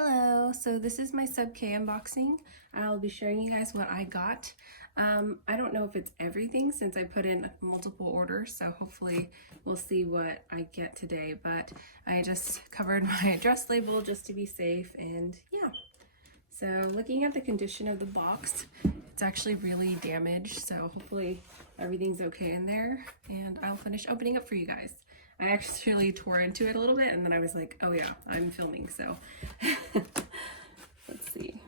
Hello, so this is my Sub K unboxing. I'll be showing you guys what I got. I don't know if it's everything since I put in multiple orders, so hopefully we'll see what I get today, but I just covered my address label just to be safe, and yeah. So looking at the condition of the box, it's actually really damaged, so hopefully everything's okay in there, and I'll finish opening up for you guys. I actually tore into it a little bit, and then I was like, oh yeah, I'm filming, so let's see.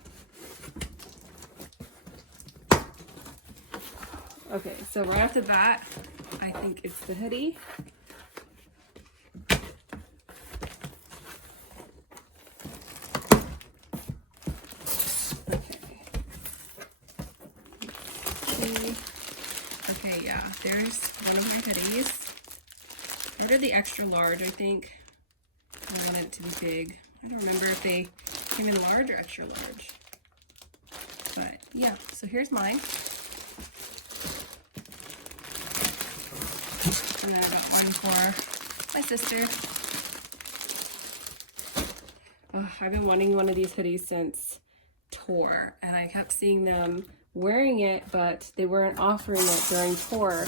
Okay, so right off the bat, I think it's the hoodie. Okay, yeah, there's one of my hoodies. I ordered the extra large, I think. I wanted it to be big. I don't remember if they came in large or extra large. But yeah, so here's mine. And then I got one for my sister. Oh, I've been wanting one of these hoodies since tour, and I kept seeing them wearing it, but they weren't offering it during tour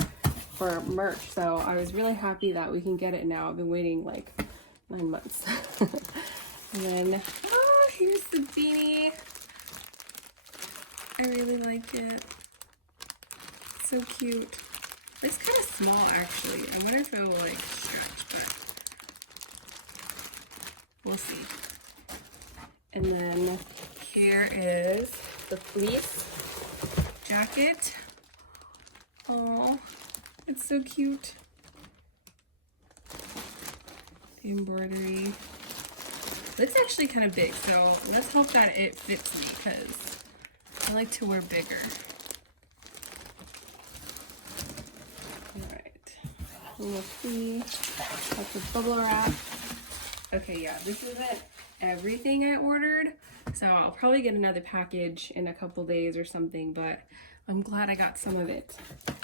for merch. So I was really happy that we can get it now. I've been waiting like 9 months. And then, oh, here's the beanie. I really like it. So cute. It's kind of small actually. I wonder if it will like stretch, but we'll see. And then here is the fleece jacket. Oh, it's so cute. The embroidery. It's actually kind of big, so let's hope that it fits me because I like to wear bigger. Alright, we'll see. Lots of bubble wrap. Okay, yeah, this isn't everything I ordered, so I'll probably get another package in a couple days or something, but I'm glad I got some of it.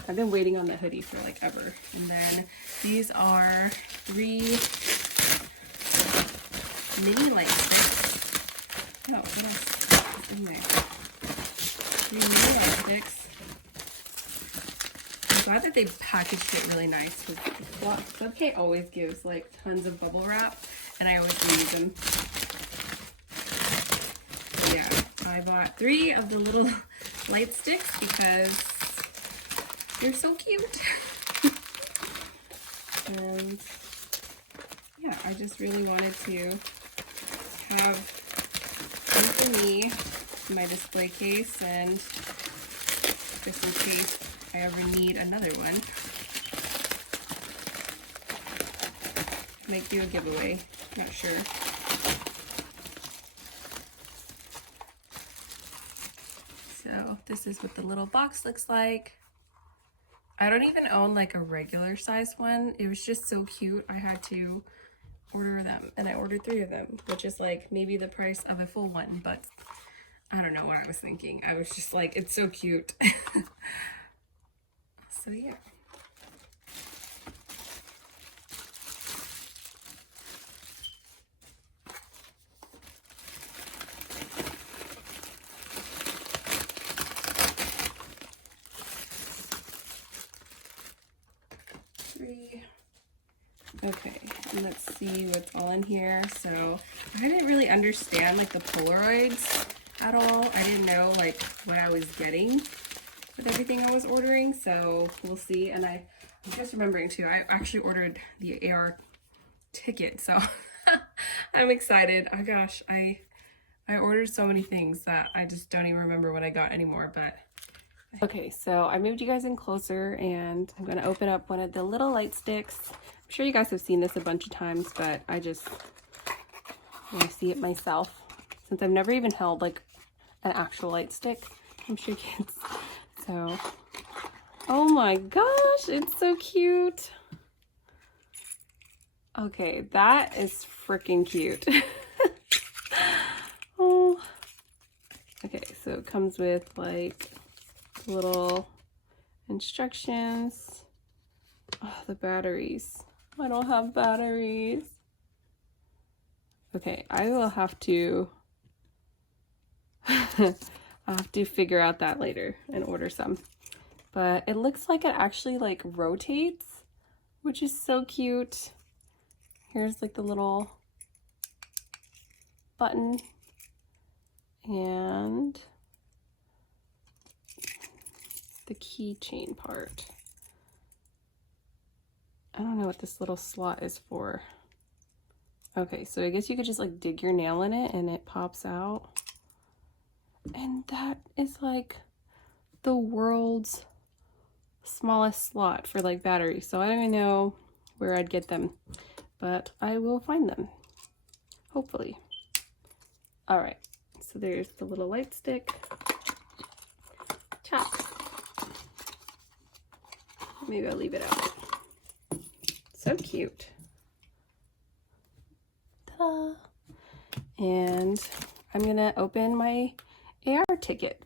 I've been waiting on the hoodie for like ever. And then these are 3 mini light sticks. No, what else is in there? 3 mini light sticks. I'm glad that they packaged it really nice because Sub K always gives like tons of bubble wrap, and I always reuse them. So yeah, I bought 3 of the little light sticks because they're so cute. And yeah, I just really wanted to have one for me in my display case, and just in case I ever need another one. Might do a giveaway, not sure. So this is what the little box looks like. I don't even own like a regular size one. It was just so cute. I had to order them, and I ordered 3 of them, which is like maybe the price of a full one, but I don't know what I was thinking. I was just like, it's so cute. So yeah. Okay, let's see what's all in here. So I didn't really understand like the Polaroids at all. I didn't know like what I was getting with everything I was ordering, so we'll see. And I'm just remembering too, I actually ordered the AR ticket, so I'm excited. Oh gosh, I ordered so many things that I just don't even remember what I got anymore, but okay, so I moved you guys in closer, and I'm going to open up one of the little light sticks. I'm sure you guys have seen this a bunch of times, but I just want to see it myself since I've never even held like an actual light stick. I'm sure kids. So, oh my gosh, it's so cute. Okay, that is freaking cute. Oh, okay, so it comes with like little instructions. Oh, the batteries. I don't have batteries. Okay, I will have to I'll have to figure out that later and order some. But it looks like it actually like rotates, which is so cute. Here's like the little button and the keychain part. I don't know what this little slot is for. Okay, so I guess you could just like dig your nail in it and it pops out. And that is like the world's smallest slot for like batteries. So I don't even know where I'd get them, but I will find them, hopefully. All right, so there's the little light stick. Chop. Maybe I'll leave it out. So cute. Ta-da! And I'm gonna open my AR ticket.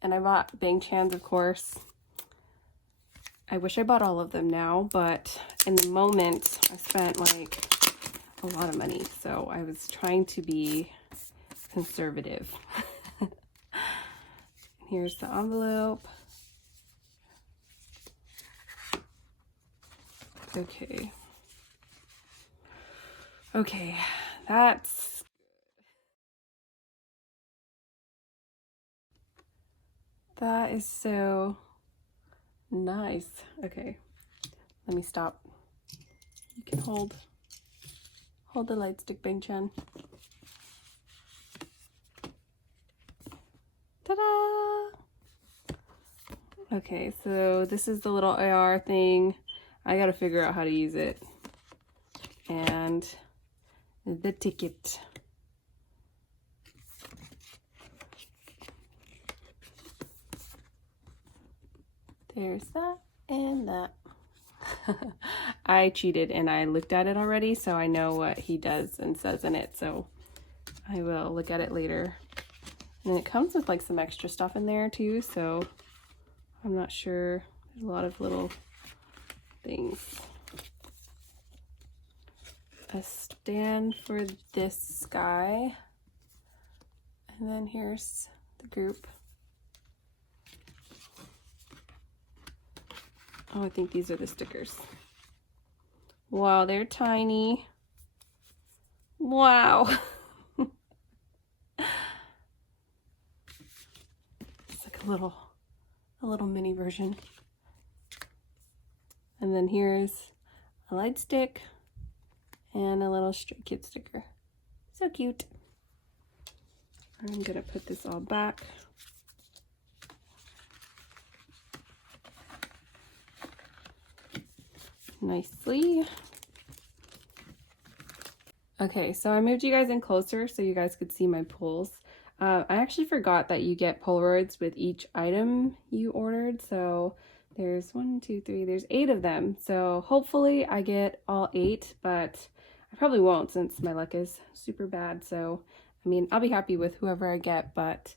And I bought Bang Chans, of course. I wish I bought all of them now, but in the moment, I spent like a lot of money. So I was trying to be conservative. Here's the envelope. Okay. Okay, that's that is so nice. Okay, let me stop. You can hold the light stick, Bang Chan. Ta-da! Okay, so this is the little AR thing. I gotta figure out how to use it. And the ticket. There's that and that. I cheated and I looked at it already, so I know what he does and says in it, so I will look at it later. And it comes with like some extra stuff in there too, so I'm not sure. There's a lot of little things. A stand for this guy. And then here's the group. Oh, I think these are the stickers. Wow, they're tiny. Wow. It's like a little mini version. And then here's a light stick and a little Stray Kid sticker. So cute. I'm gonna put this all back. Nicely. Okay, so I moved you guys in closer so you guys could see my pulls. I actually forgot that you get Polaroids with each item you ordered, so there's 1, 2, 3, there's 8 of them. So hopefully I get all 8, but I probably won't since my luck is super bad. So, I mean, I'll be happy with whoever I get, but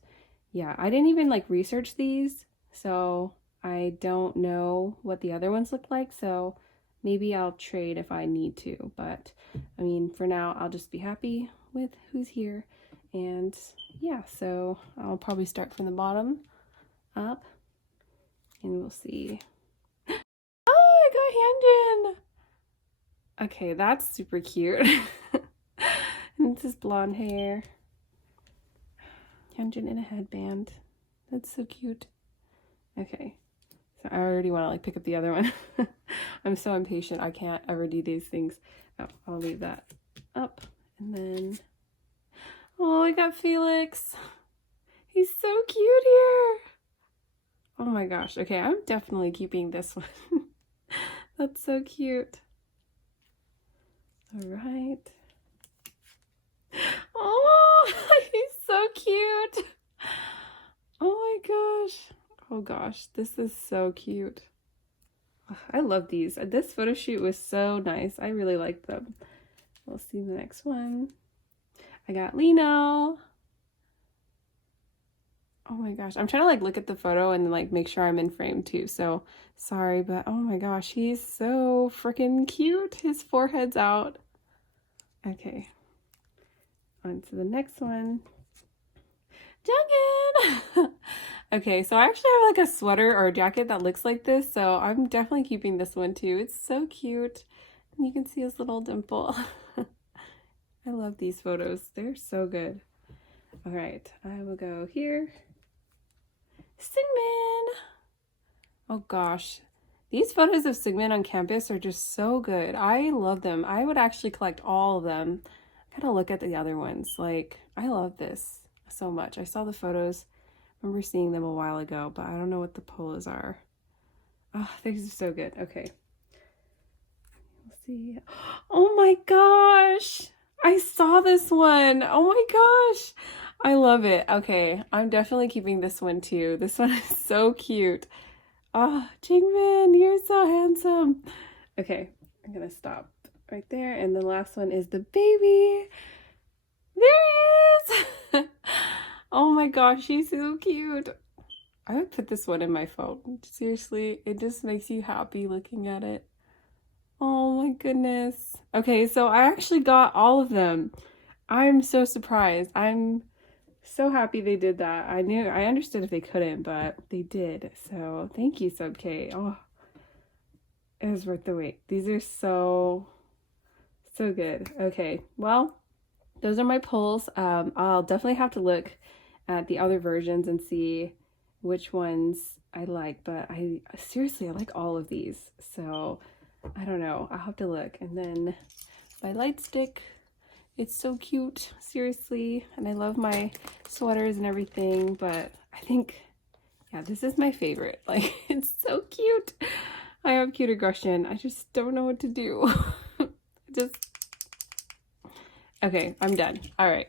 yeah, I didn't even like research these, so I don't know what the other ones look like, so maybe I'll trade if I need to, but I mean, for now, I'll just be happy with who's here. And yeah, so I'll probably start from the bottom up and we'll see. Oh, I got Hyunjin! Okay, that's super cute. And this is blonde hair. Hyunjin in a headband. That's so cute. Okay, so I already want to like pick up the other one. I'm so impatient. I can't ever do these things. Oh, I'll leave that up. And then, oh, I got Felix. He's so cute here. Oh my gosh. Okay, I'm definitely keeping this one. That's so cute. All right. Oh, he's so cute. Oh my gosh. Oh gosh, this is so cute. I love these. This photo shoot was so nice. I really liked them. We'll see the next one. I got Lino. Oh my gosh. I'm trying to like look at the photo and like make sure I'm in frame too. So sorry, but oh my gosh, he's so freaking cute. His forehead's out. Okay. On to the next one. Duncan! Okay, so I actually have like a sweater or a jacket that looks like this, so I'm definitely keeping this one too. It's so cute. And you can see his little dimple. I love these photos. They're so good. All right, I will go here. Sigmund! Oh gosh. These photos of Sigmund on campus are just so good. I love them. I would actually collect all of them. I gotta look at the other ones. Like, I love this so much. I saw the photos. I remember seeing them a while ago, but I don't know what the polos are. Oh, these are so good. Okay. Let's see. Oh my gosh. I saw this one. Oh my gosh. I love it. Okay. I'm definitely keeping this one too. This one is so cute. Oh, Jingmin, you're so handsome. Okay. I'm going to stop right there. And the last one is the baby. There he is. Oh my gosh, she's so cute. I would put this one in my phone. Seriously, it just makes you happy looking at it. Oh my goodness. Okay, so I actually got all of them. I'm so surprised. I'm so happy they did that. I understood if they couldn't, but they did. So thank you, SubK. Oh, it was worth the wait. These are so good. Okay, well, those are my pulls. I'll definitely have to look at the other versions and see which ones I like, but I like all of these. So I don't know. I'll have to look. And then my light stick. It's so cute, seriously. And I love my sweaters and everything, but I think, yeah, this is my favorite. Like, it's so cute. I have cute aggression. I just don't know what to do. Okay, I'm done. All right.